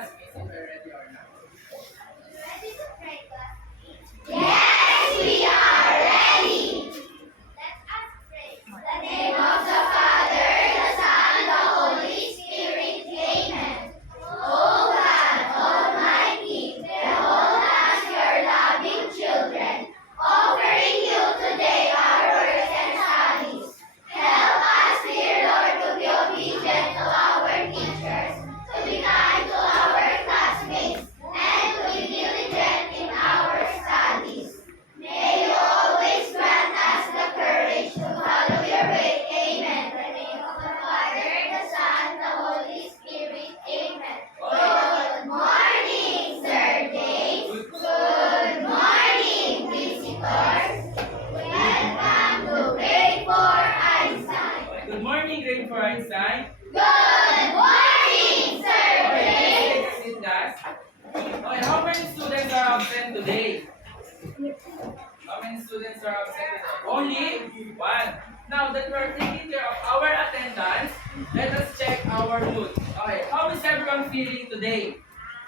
classmates if you're ready or not. Ready to pray, classmates? Yes, we are ready. Let us pray. In the name of the Father, the Son, the Holy Spirit. Amen. O God, Almighty, behold us, your loving children, offering you today our works and studies. Help us, dear Lord, to be obedient to our teachers, to be kind to our classmates, and to be diligent in our studies. May you always grant us the courage to follow your way. Amen. In the name of the Father, the Son, the Holy Spirit. Amen. Good morning, Sir James. Good morning, visitors. Welcome to Grade 4 Einstein. Okay, good morning, grade 4 Einstein. Good morning, Sir James. Okay, sit, class. Okay, how many students are absent today? How many students are absent today? Only one. Now that we're taking care of our attendance, let us check our mood. Okay, how is everyone feeling today?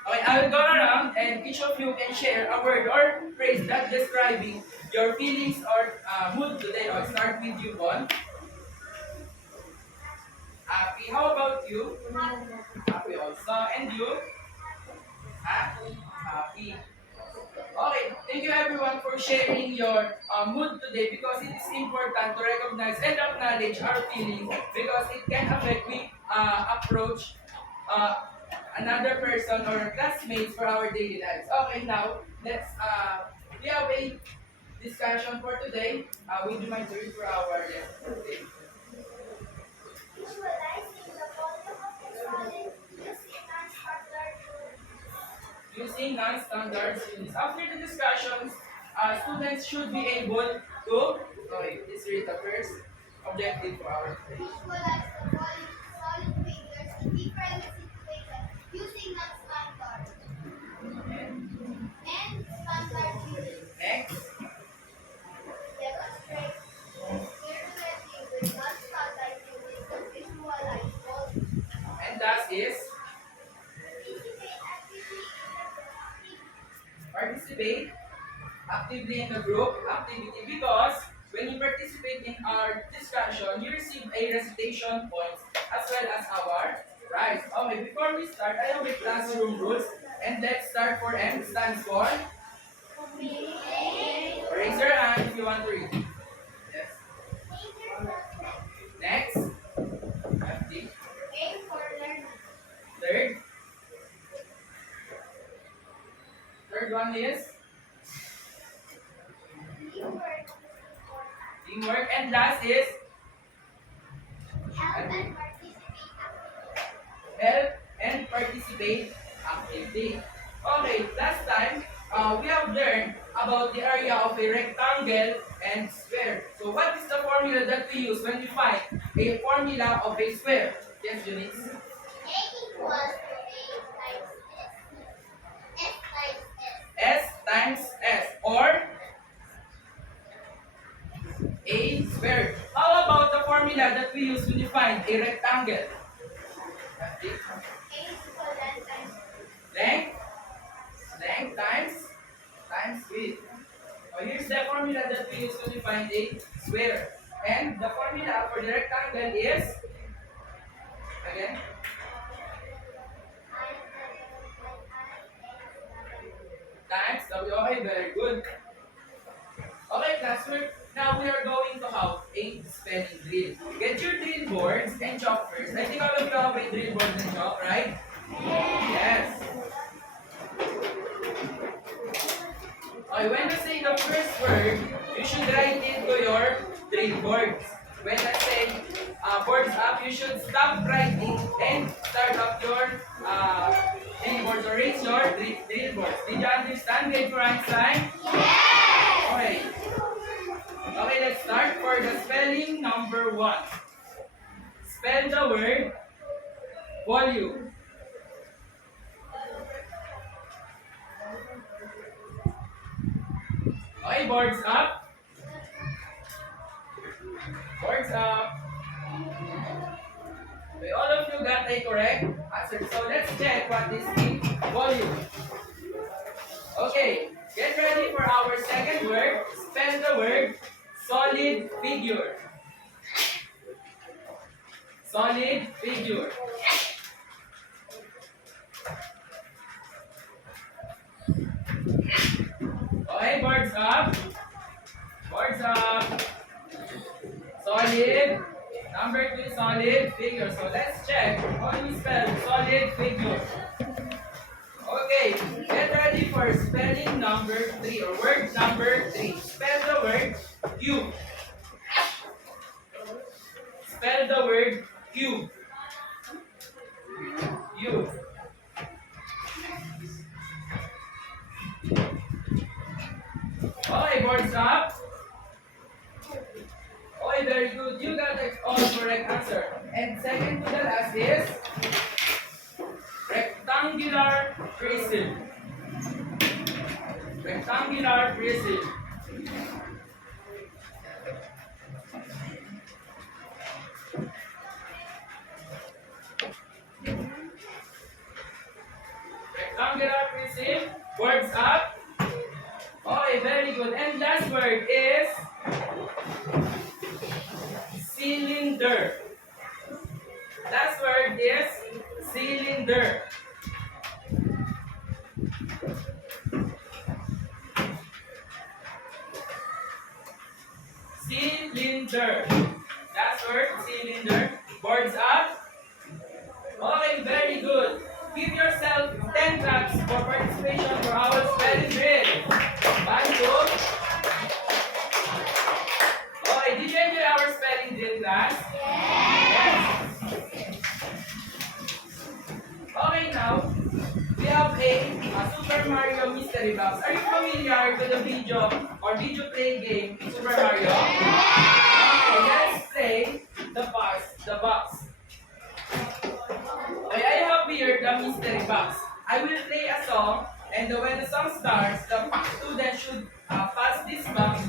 Okay, I will go around and each of you can share a word or phrase that describing your feelings or mood today. I'll start with you, Bon. Happy. How about you? Happy also. And you? Happy. Okay, thank you everyone for sharing your mood today because it is important to recognize and acknowledge our feelings because it can affect we approach uh, another person or classmates for our daily lives. Okay, now let's we have a discussion for today. Would you mind to read for our lesson today? Visualizing the volume of the solid using non-standard Using non-standard units. After the discussions, students should be able to, okay, let's read the first objective for our today. visualize the volume of solid figures in different situations using non-standard and standard units. Next, Demonstrate virtually with non-standard units to visualize volume. and that is Participate actively in the participate actively in the group group activity because when you participate in our discussion, you receive a recitation points as well as our prize. Okay, before we start, I have a classroom rules and let's start for M stands for raise your hand if you want to read. Yes. Next, FD. Aim for learning. Third. Third one is Teamwork. teamwork and last is Help and participate actively. help and participate actively. Okay, last time we have learned about the area of a rectangle and square. So what is the formula that we use when we find a formula of a square? Yes, Eunice. A equals to A times S. S times S. S times S or A squared. How about the formula that we use when we find a rectangle? A equals N times Length, length times width. So here's the formula that we use to define a square. And the formula for the rectangle is, again, times W. Okay, very good. Okay, classwork. Now we are going to have a spelling drill. Get your drill boards and chalk first. I think all of you have a drill board and chalk, right? Yes. Okay, when I say the first word, you should write it to your drill boards. When I say boards up, you should stop writing and start up your drill boards or raise your drill boards. Did you understand, grade 4 Einstein? Okay. Okay, let's start for the spelling number 1. Spell the word volume. Okay, boards up. Boards up. Okay, all of you got a correct answer. word. So let's check what is the volume. Okay, get ready for our second word. Spell the word solid figure. Solid figure. Okay, boards up. Boards up. Solid. Number 2, solid figure. So let's check. How do we spell solid figure? Okay, get ready for spelling number 3 or word number 3. Spell the word cube. Spell the word cube. Cube. Okay, boards up. Okay, very good. You got the all correct answer. And second to the last is rectangular prism. Rectangular prism. Rectangular prism. Words up. Okay, very good. And last word is cylinder. Last word is cylinder. Cylinder. Last word, cylinder. Boards up. Okay, very good. Give yourself 10 claps for participation for our spelling drill. Thank you. Okay, did you enjoy our spelling drill, class? Yes. Okay, now we have a Super Mario mystery box. Are you familiar with the video or video play game Super Mario? Okay, let's play the box. Okay, I have here the mystery box. I will play a song, and when the song starts, the student should pass this box.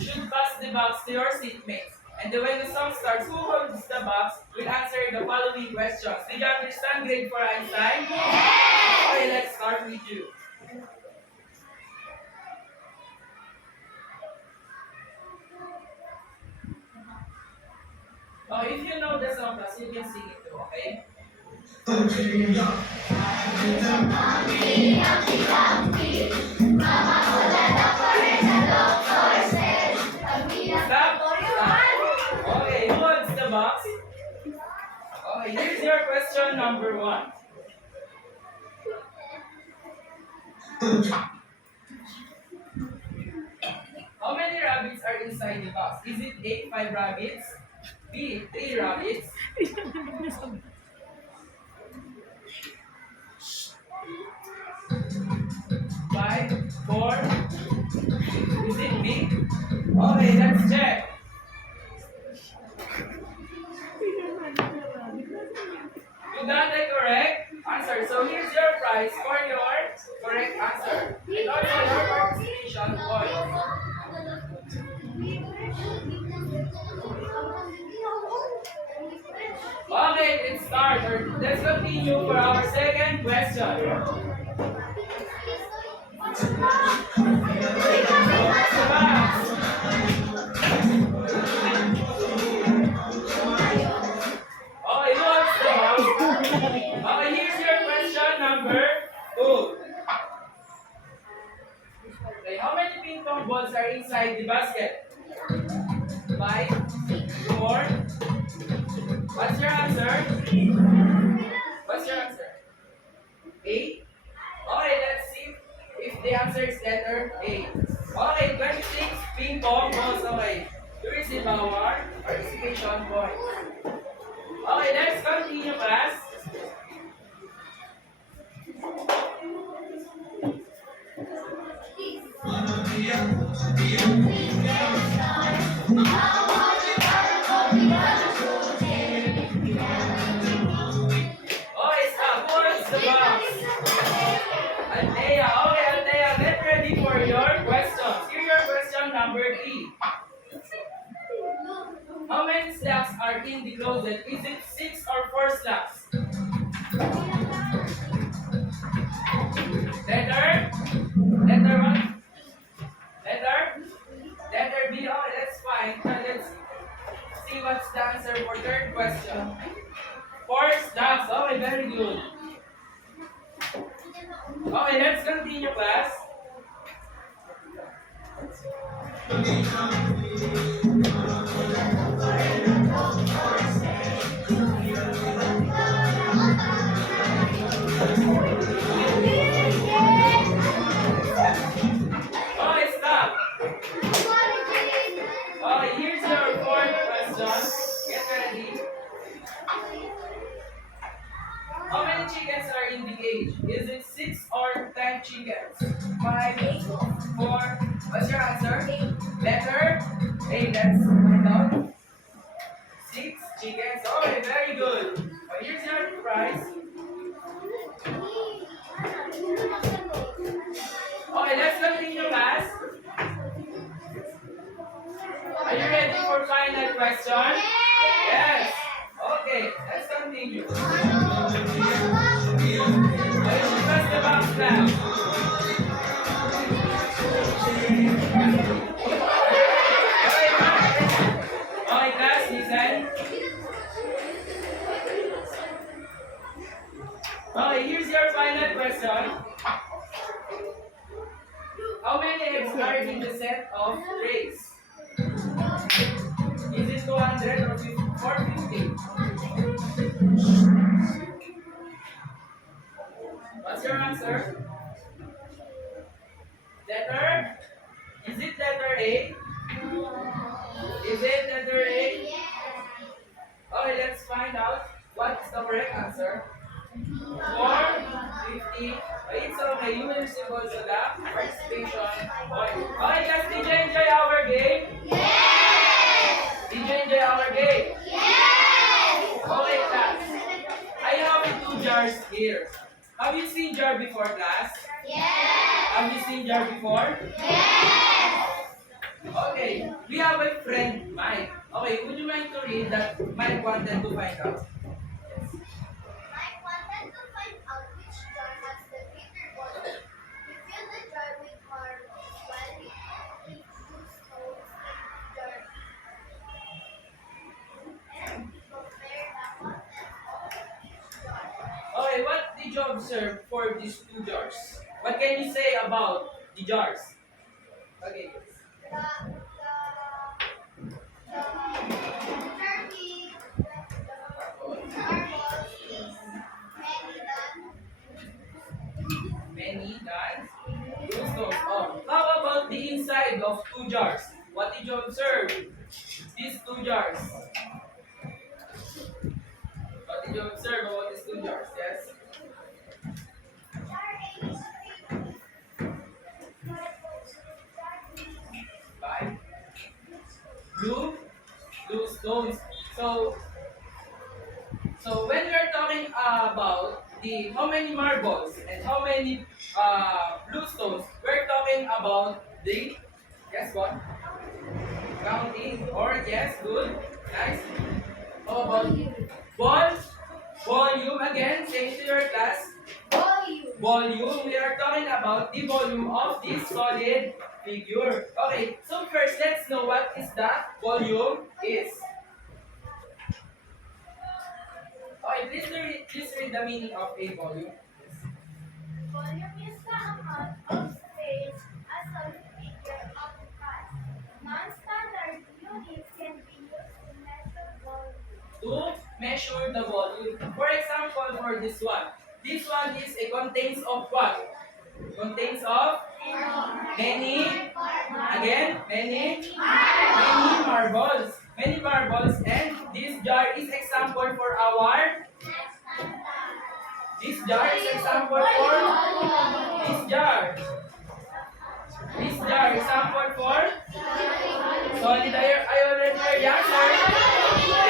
Should pass the box to your seatmates. And when the song starts, who holds the box will answer the following questions. Did you understand grade 4 Einstein? Yes! Okay, let's start with you. Oh, if you know the song, class, you can sing it too, okay? Stop. Okay, who holds the box? Okay, here's your question number 1. How many rabbits are inside the box? Is it A, 5 rabbits? B, 3 rabbits? 5, 4? Is it B? Okay, let's check. You got the correct answer. So here's your prize for your correct answer. And also your participation point. Okay, let's start. Let's continue for our second question. What's the box? Okay, what's the box? Okay, here's your question number 2. Okay, how many ping pong balls are inside the basket? 5, 4. What's your answer? What's your answer? 8? Okay, let's see if the answer is letter A. Okay, 26 ping pong balls. Okay, you receive our participation point. Okay, let's continue, class. Okay, stop. What's the box? Althea. Okay, Althea, get ready for your questions. Here's your question number 3. many slacks are in the closet? Is it 6 or 4 slacks? Letter? Letter what? Letter? Letter B. Oh, that's fine. Now let's see what's the answer for third question. 4 slacks. Okay, very good. Okay, let's continue, class. Okay, stop. Okay, here's your fourth question. Get ready. How many chickens are in the cage? Is it 6 or 10 chickens? 5, 4. What's your answer? Letter A. Let's find out. 6 chickens. Okay, very good. Here's your prize. Okay, let's continue, class. Are you ready for final question? Yes. Okay, let's continue. I should press the box now. Okay, class, listen. Okay, here's your final question. How many eggs are in the set of trays? Is it 200 or 450? What's your answer? Letter? Is it letter A? Is it letter A? Okay, let's find out what is the correct answer. 450. It's okay. You will receive also the participation point. Okay, guys, did you enjoy our game? Yes! Did you enjoy our game? Yes! Okay, class. I have 2 jars here. Have you seen jar before, class? Yes! Have you seen jar before? Yes! Okay, we have a friend, Mike. Okay, would you mind to read that Mike wanted to find out? Mike wanted to find out which jar has the greater volume. He filled the jar with marbles while he put two stones in the jar and he compared the contents of each jar. Okay, what did you observe for these 2 jars? What can you say about the jars? Okay. The turkey, the marbles is Many than blue stones. Oh, how about the inside of 2 jars? What did you observe? These 2 jars. What did you observe about these 2 jars? Yes. Five. Blue stones. So when we are talking about the how many marbles and how many blue stones, we're talking about the guess what? Counting or yes, good, nice. How about volume again? Say it to your class. Volume. We are talking about the volume of this solid figure. Okay, so first let's know what is the volume is. Okay, please read the meaning of a volume. Volume is the amount of space a solid figure occupies. Non-standard units can be used to measure volume. To measure the volume. For example, for this one is a contains of what? Contains of many, again, many marbles. Many marbles, and this jar is example for our. This jar is example for this jar. This jar example for solid. I already heard the answer.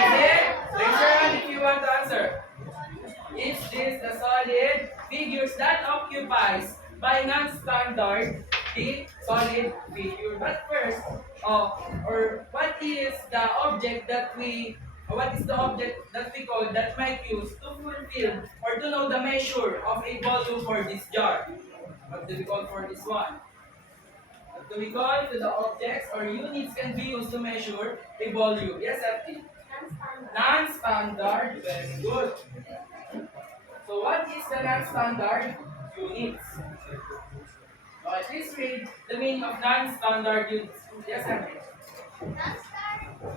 Is it? Raise your hand if you want to answer. Is this the solid figures that occupies by non-standard the solid figure? But first, or what is the object that we what is the object that we call that might use to fulfill or to know the measure of a volume for this jar? What do we call for this one? What do we call to the objects or units can be used to measure a volume? Yes, FT. Non-standard. Very good. So what is the non-standard units? Okay, please read the meaning of non-standard units. Yes, FT. Non-standard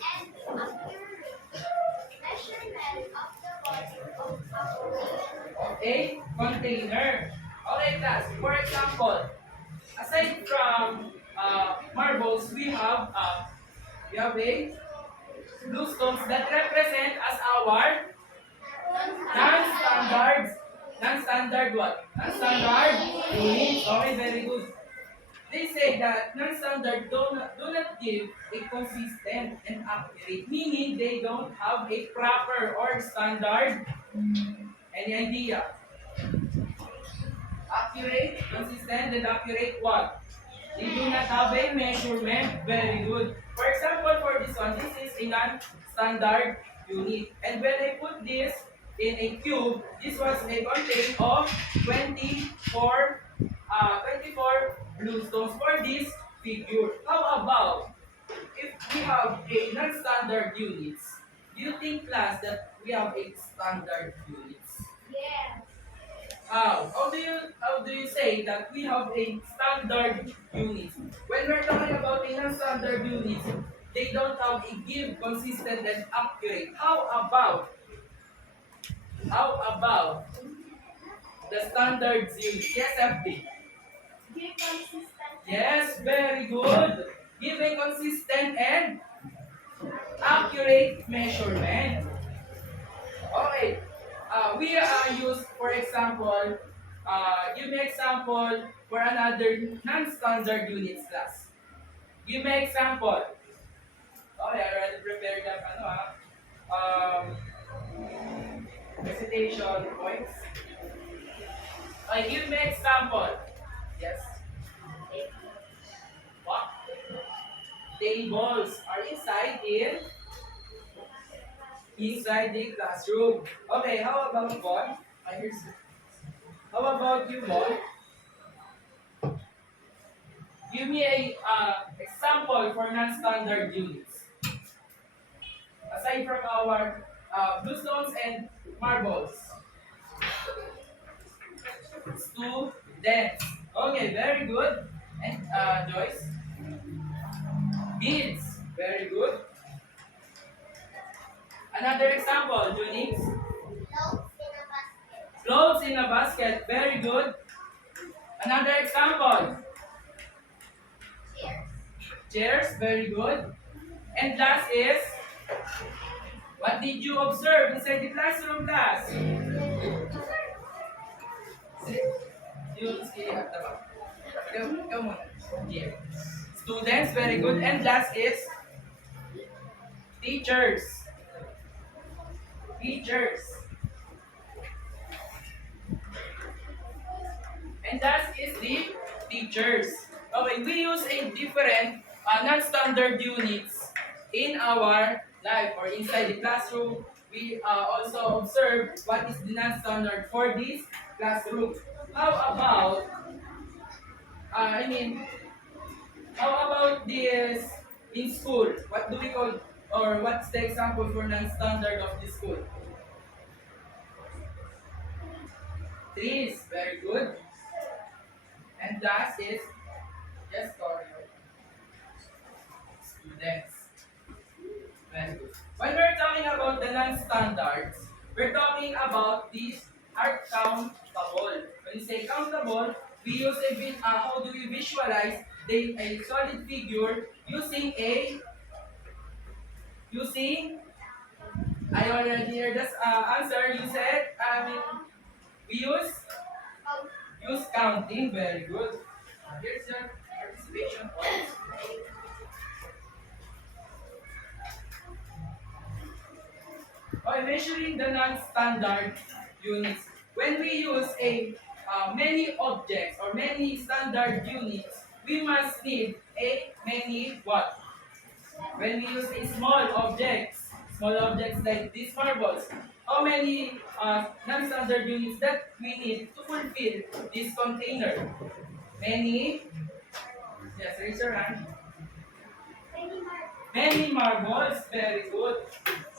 and accurate measurement of the volume of A container. Okay, class. For example, aside from marbles, we have a blue stones that represent as our non-standard. Non-standard what? Non-standard units. Okay, very good. They say that non-standard do not give a consistent and accurate, meaning they don't have a proper or standard. Any idea? Accurate, consistent, and accurate what? They do not have a measurement. Very good. For example, for this one, this is a non-standard unit. And when I put this in a cube, this was a contain of 24 blue stones for this figure. How about if we have a non-standard units? Do you think, class, that we have a standard units? Yes. How do you say that we have a standard units? When we're talking about a non-standard units, they don't have a give consistent and accurate. How about the standard units? Yes, FB. Give consistent. Yes, very good. Give a consistent and accurate measurement. Okay. We use, for example, give me example for another non-standard units class. Give me example. Okay, I already prepared them. Recitation points. Give me example. Yes. What? Tables are inside the classroom. Okay, how about Bon? How about you, Bon? Give me a example for non-standard units. Aside from our blue stones and marbles. Students. Okay, very good. And Joyce? Beads. Very good. Another example, Junix. Clothes in a basket. Clothes in a basket. Very good. Another example. Chairs. Chairs. Very good. And last is, what did you observe inside the classroom, class? Students at the back. Come on. Yeah. Students. Very good. And last is teachers. Teachers. And that is the teachers. Okay, we use a different non-standard units in our life or inside the classroom. We also observe what is the non-standard for this classroom. How about, I mean, how about this in school? What do we call, or what's the example for non-standard of the school? Trees, very good. And last is, yes, Corio. Students. Very good. When we're talking about the non-standards, we're talking about these are countable. When you say countable, we use a bit, how do we visualize a solid figure using I already heard this answer. You said, we use counting. Very good. Here's your participation points. By measuring the non-standard units, when we use a many objects or many standard units, we must need a many many what? When we use a small objects like these marbles, how many non-standard units that we need to fulfill this container? Many, yes, raise your hand. Many marbles, very good.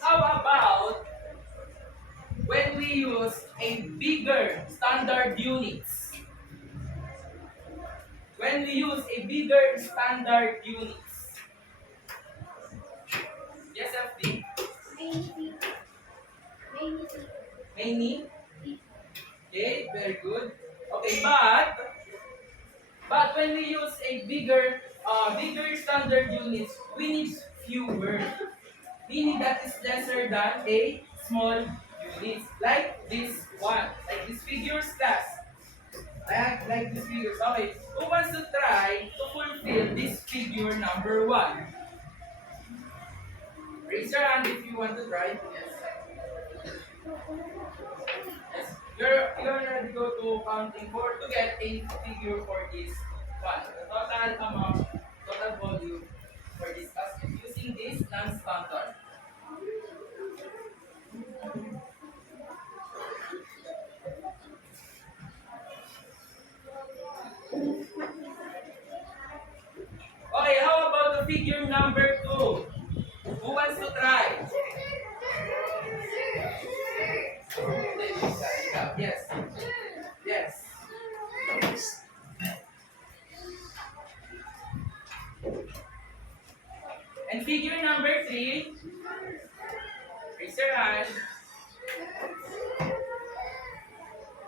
How about when we use a bigger standard units? When we use a bigger standard units. Yes, FD. Many. Okay, very good. Okay, but when we use a bigger standard units, we need fewer. Meaning that is lesser than a small units. Like this one, like this figures class. Like this figures. Okay, who wants to try to fulfill this figure number 1? Raise your hand if you want to try. Yes. Yes. You're ready to go to counting for to get a figure for this one. The total amount, total volume for this task using this non-standard. Okay, how about the figure number 2? Who wants to try? Yes. Yes. And figure number 3, raise your hand.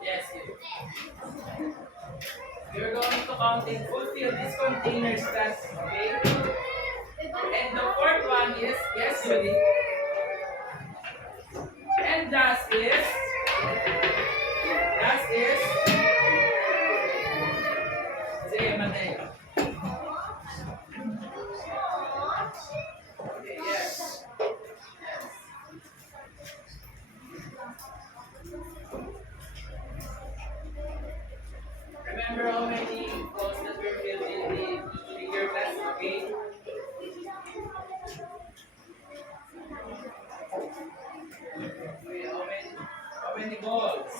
Yes, you. You're going to count and fulfill this container's task, okay? And the fourth one is, yes, Julie. And last is, sige, Mateo. Okay, yes. Remember how many calls that were filled in the figure class, okay? Wait, how many balls?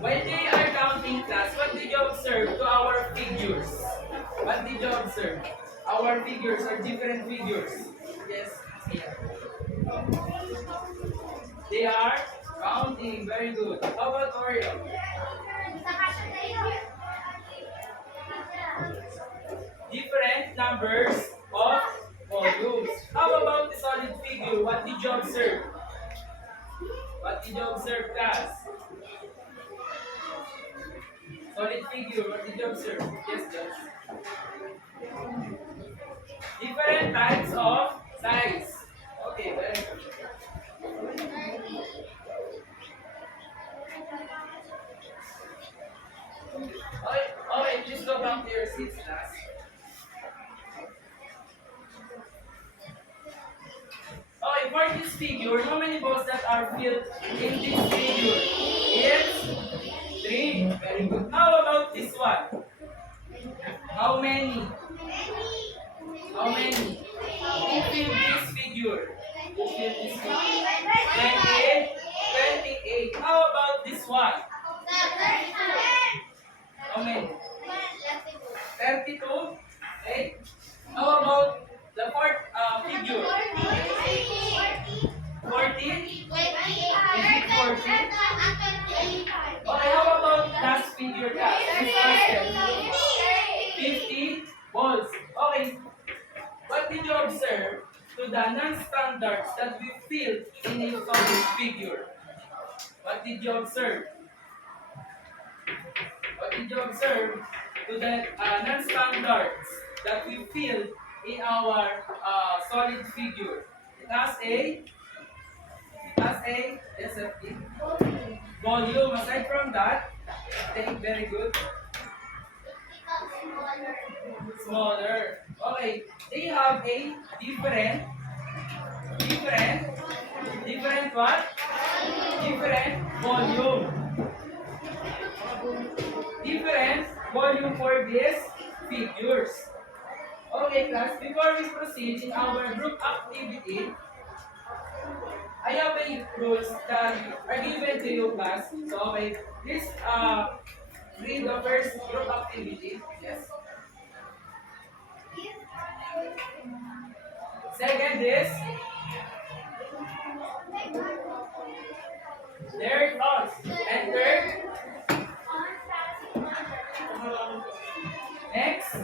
When they are counting class, what did you observe to our figures? What did you observe? Our figures are different figures. Yes, here. They are counting. Very good. How about Oreo? Different numbers of volumes. How about the solid figure? What did you observe? What did you observe, class? Solid figure, what did you observe? Yes, yes. Different types of size. Okay, very good. Okay, please go back to your seats, class. Okay, for this figure, how many balls that are filled in this figure? It's 3. Very good. How about this one? How many? How many? Who filled this figure? Who filled this figure? 28. 28. How about this one? How many? 32. Okay. How about the fourth figure? 14? Is it 14? Okay, how about last figure, guys? This question. 50 balls. Okay. What did you observe to the non-standards that we filled in a solid figure? What did you observe? What did you observe to the non-standards that we filled in our solid figure? It has a SFP volume. Aside from that, okay, very good. Smaller. Okay, they have a different what? Different volume. Different volume for these figures. Okay, class, before we proceed in our group activity, I have a rules that are given to you, class. So, okay, please read the first group activity. Yes. Second is their thoughts. And third, next,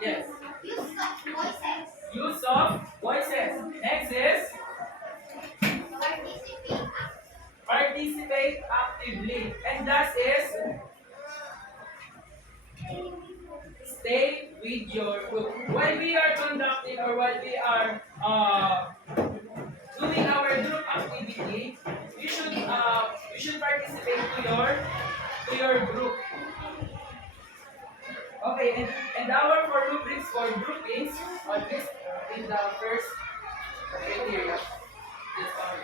yes, use of voices. Next is participate actively. And that is stay with your group. While we are conducting or while we are doing our group activity, you should participate to your group. Okay, and our for rubrics for groupings on this is the first criteria. This one.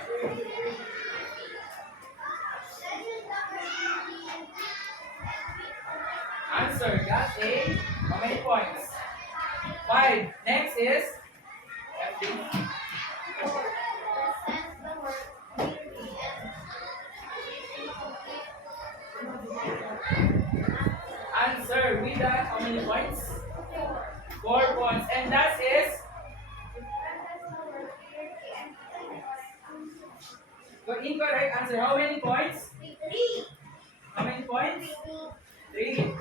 Answer got A. How many points? 5. Next is FD. Answer with that how many points? 4 points. And that is the incorrect answer. How many points? How many points? 3.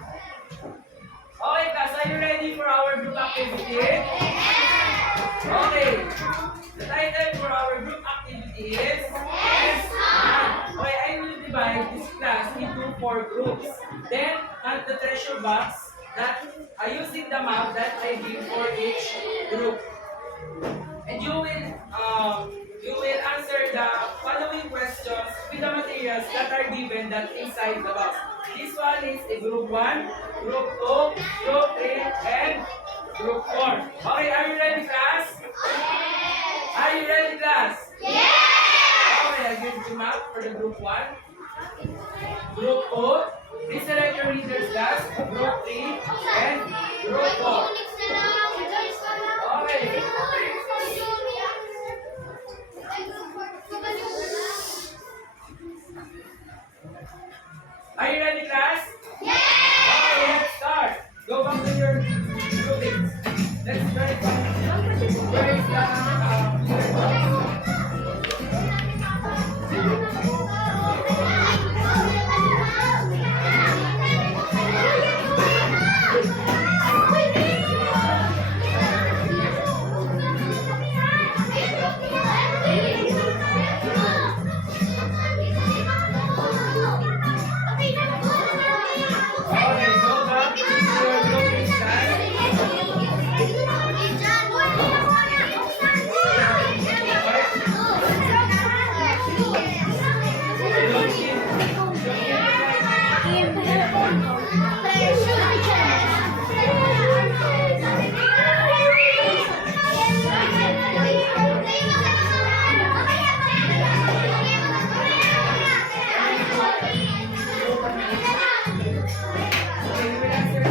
Okay, class, are you ready for our group activity? Okay. The title for our group activity is Okay, I will divide this class into 4 groups. Then, at the treasure box, that using the map that I give for each group. And you will answer the following questions with the materials that are given that inside the box. This one is a group 1, group 2, group 3, and group 4. Okay, are you ready, class? Are you ready, class? Okay, I give the map for the group 1. Group 2, please select your leaders, class. Group 3, and group 4. Okay. Are you ready, class? Okay, let's start. Go back to your groupings. Let's try from where is the Okay, go back to your groupings, class. Okay, you will answer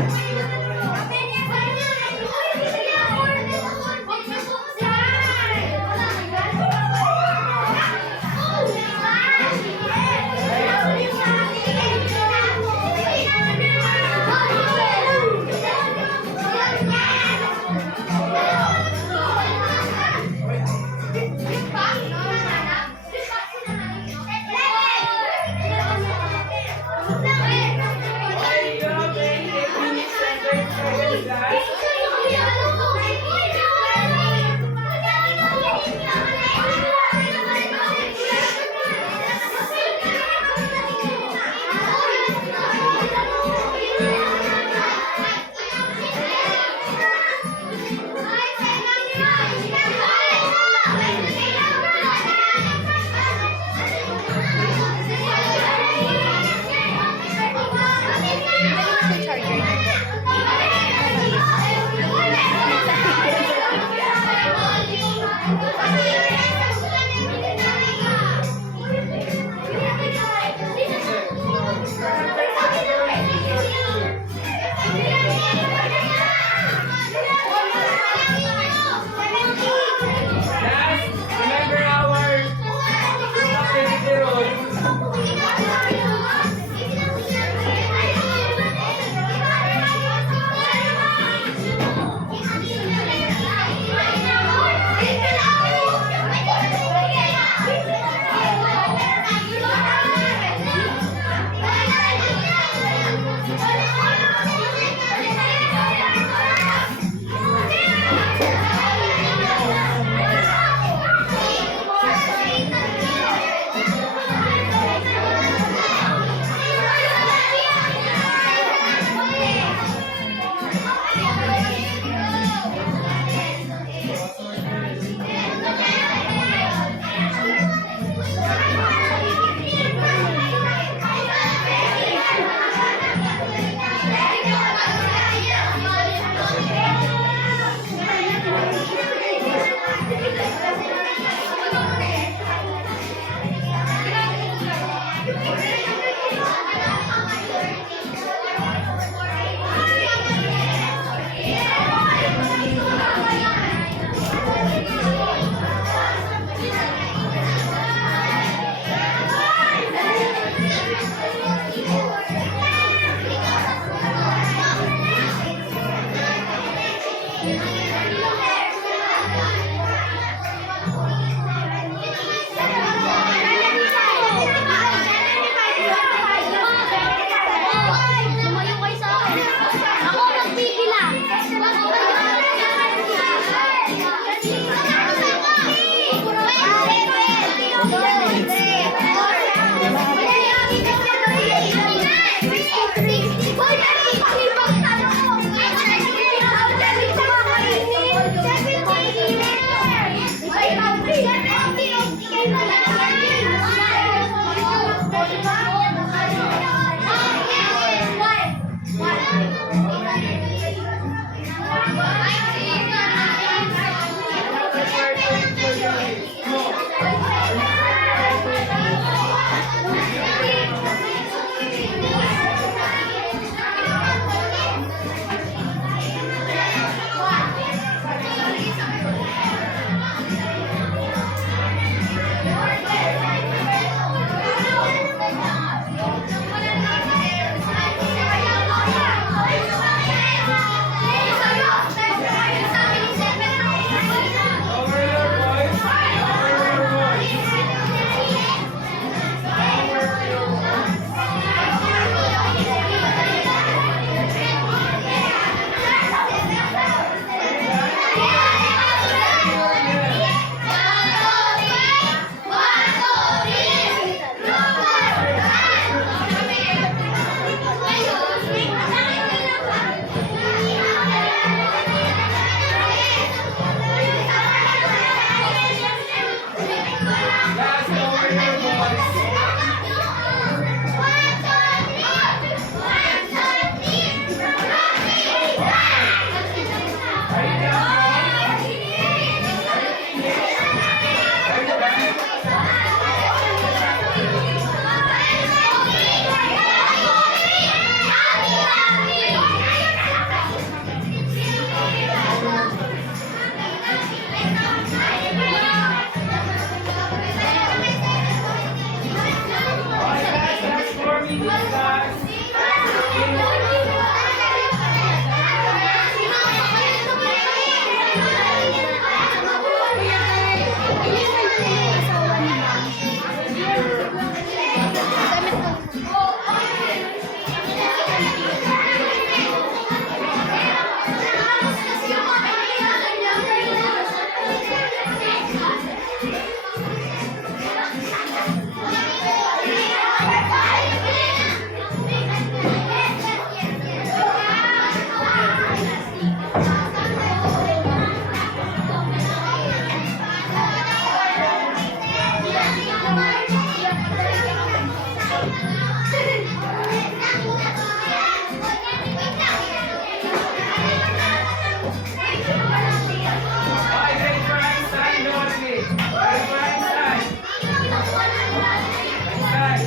Right.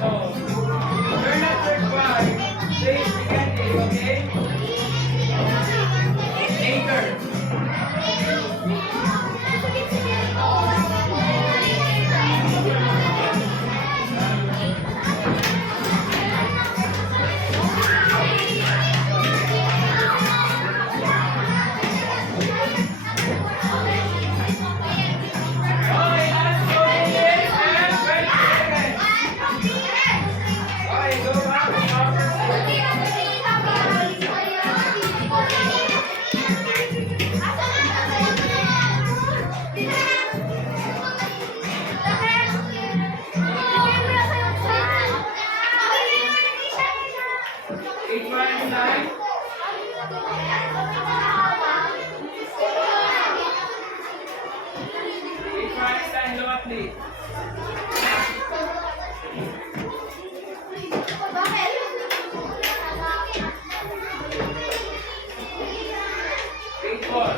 So, you're not required to change the candle, okay? Anchor. Okay, last 2 minutes and 20 seconds. Okay, go back to our Eight minus nine. Eight minus nine, look at me. Eight four.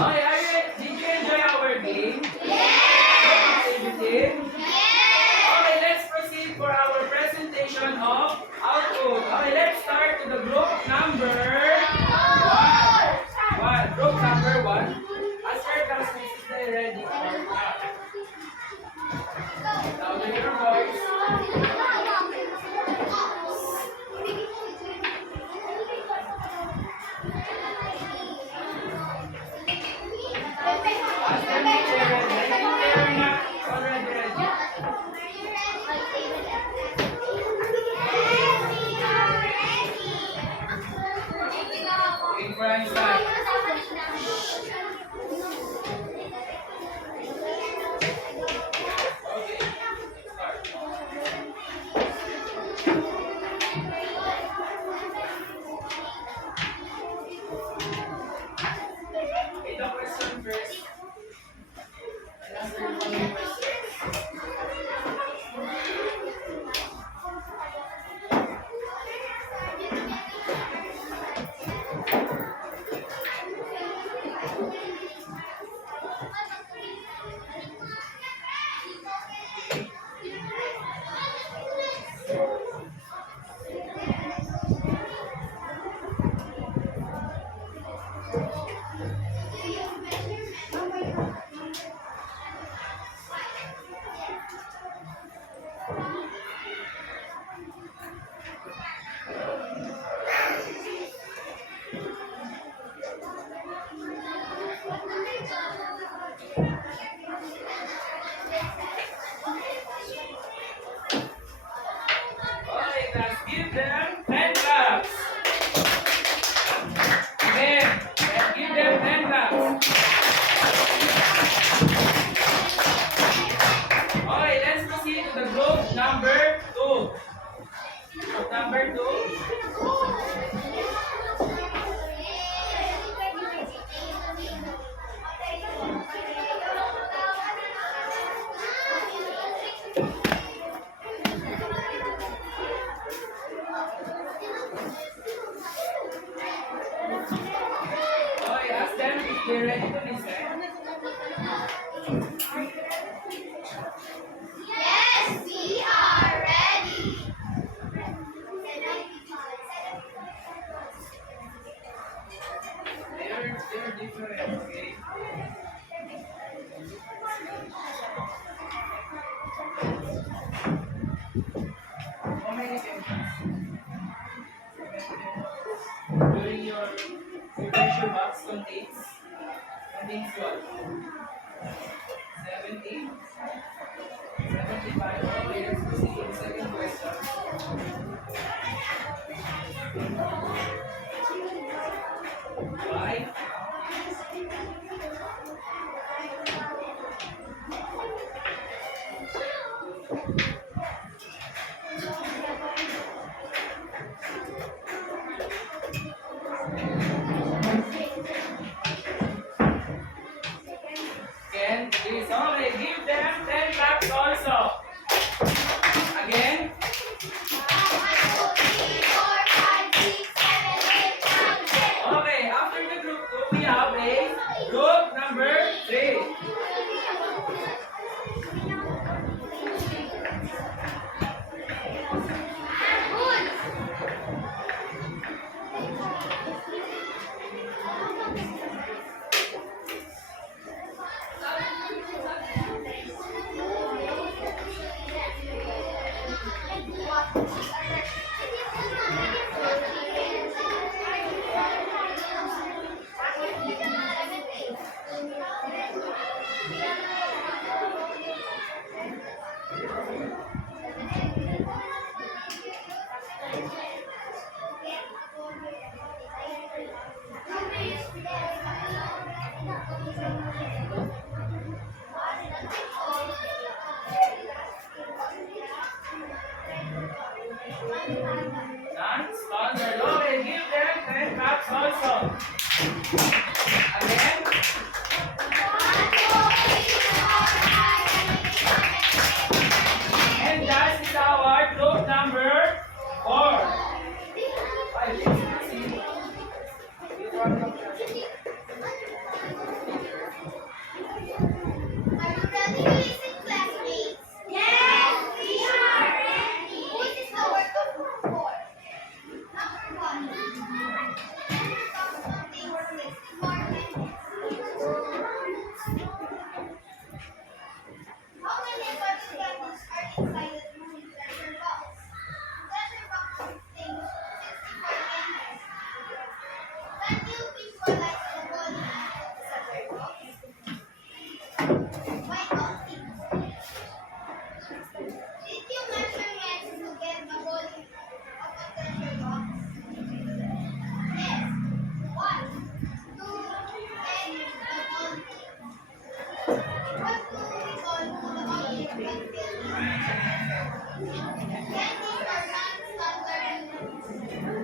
Okay, did you enjoy our game? Yes! You did? Okay, let's proceed for our presentation of output. Okay, let's start with the group number one. Group number one. As your classmates, is they ready for that? Louder your voice. Ask them if they're ready. I think they're not already ready. Wait for Einstein. Okay, start. Okay, the question first. And answer the following questions. Okay, guys, give them 10 claps. Again, and give them 10 claps. Okay, let's proceed to the group number 2. Group number 2. Okay, ask them if they're ready to listen. Yes, we are ready. They're different, okay? How many times during your preparation box contains what? 70? 75? Okay, let's proceed to the second question. Why? Again, please, okay, give them 10 claps also. Again, 1, 2, 3, 4, 5, 6, Again. And that is our group number 4. Are you ready to listen, classmates? Yes, we are ready. What is the word of four? Number one. Enter something or six departments. How many cotton candies are inside the treasure box? Treasure box contains 64 candies. Can you visualize the volume of the treasure box? Why counting? Did you measure hands to get the volume of a treasure box? Yes. One, two, and the volume. What do we call the volume of pencil? Candies are non-standard units.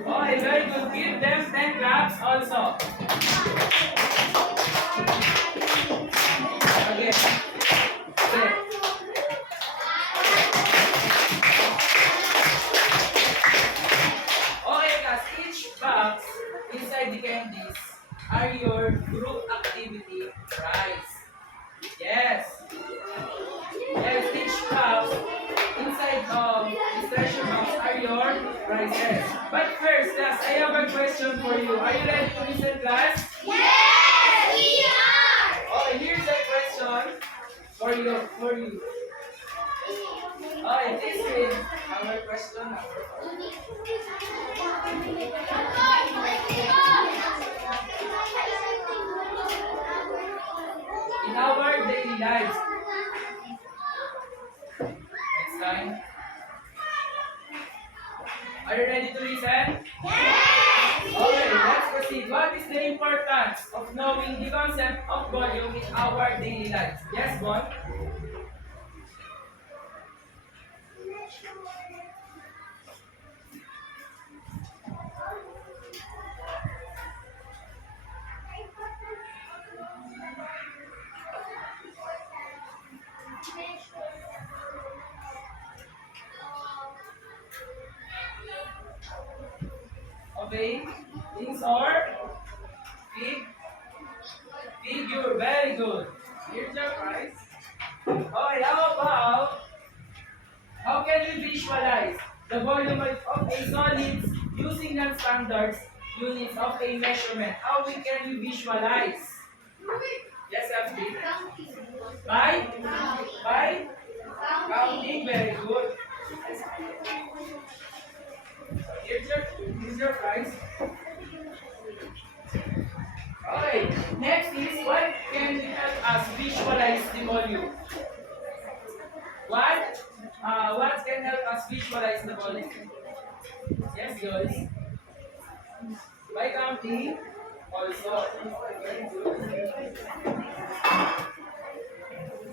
Okay, very good. Give them 10 claps also. Again. Okay. Okay, guys. Each box inside the candies are your group activity prize. Yes. Yes, each box inside this treasure box are your prizes. But first, class, I have a question for you. Are you ready to listen, class? Yes, we are. Okay, here's a question for you. Okay, this is our question number 4. In our daily lives. Next time. Are you ready to listen? Okay, let's proceed. What is the importance of knowing the concept of volume in our daily lives? Yes, Bon? Okay, things are big, figure, very good. Here's your prize. Okay, how can we visualize the volume of a solid using non-standard units of a measurement? How can we visualize? Yes, Abby. By counting, very good. Here's your prize. Okay, next is what can help us visualize the volume? What can help us visualize the volume? Yes, Joyce. By counting, also. Very good.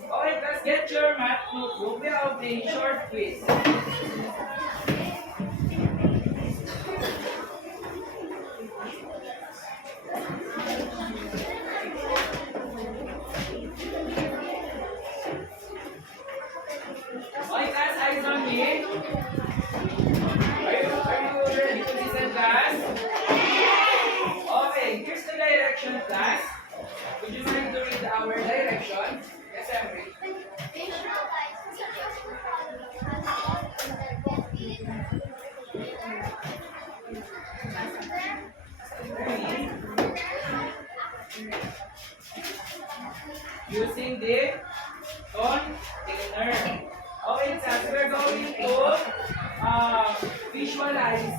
Okay, let's get your math notebook. We have a short quiz. Okay, class, eyes on me. Are you ready to listen, class? Okay, here's the direction, class. Would you mind to read our direction? Yes, Emery. Using the container. Okay, class, we're going to visualize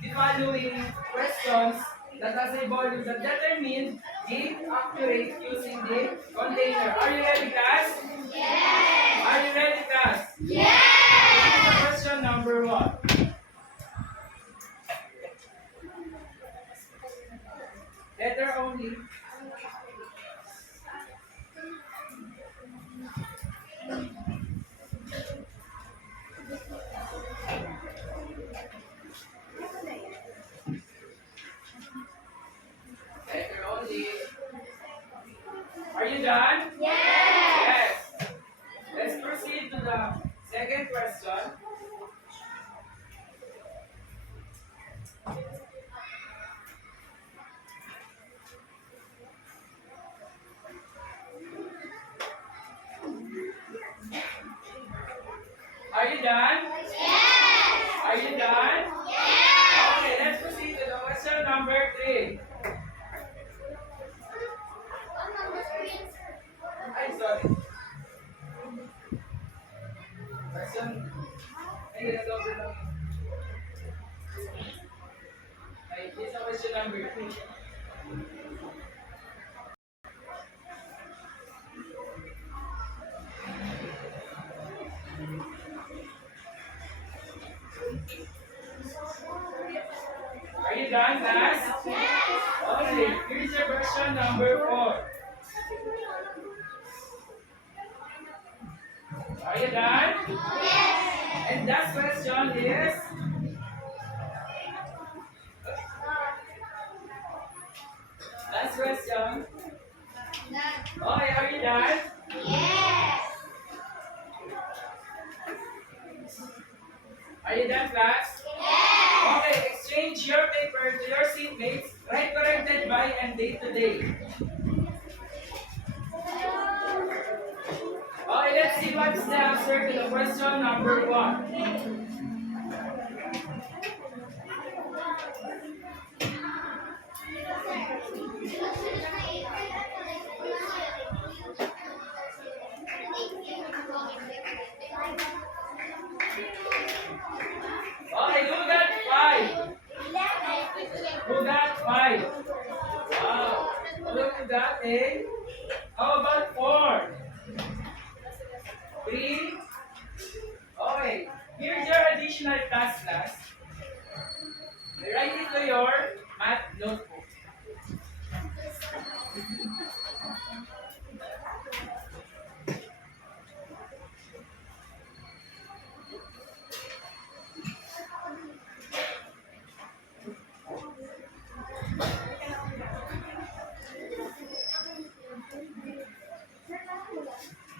the following questions that has a volume that determine the accurate using the container. Are you ready, class? Yes. Are you ready, class? Yes. This is the question number 1. Letter only. Letter only. question? Are you done? Yes. Are you done? Yes. Okay, let's proceed to the question number 3. What number three? I'm sorry. Question. Ay, nag-over lang. Ay, this is question number 2. Are you done, class? Okay, here's your question number 4. Are you done? Yes. And that question is, last question. Okay, are you done? Yes. Are you done, class? Yes. Okay, exchange your paper to your seatmates. Write corrected by and date today. Okay, let's see what's the answer to the question number 1. Okay, who got 5? Who got 5? Wow. Who got a? How about 4? 3? Okay. Here's your additional task, class. Write it to your math notebook.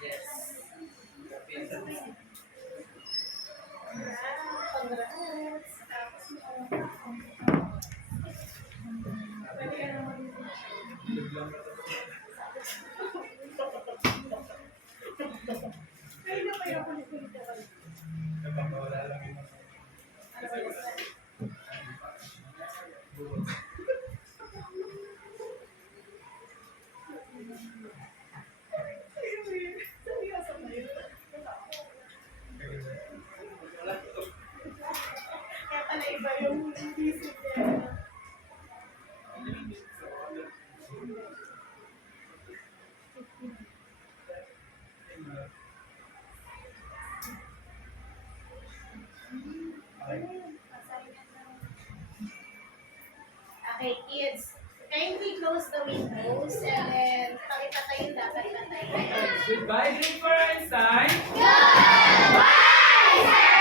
Yes. Okay, kids, kindly close the windows and then pakipatayin dapat patayin. Goodbye, Grade 4 Einstein. Goodbye, sir.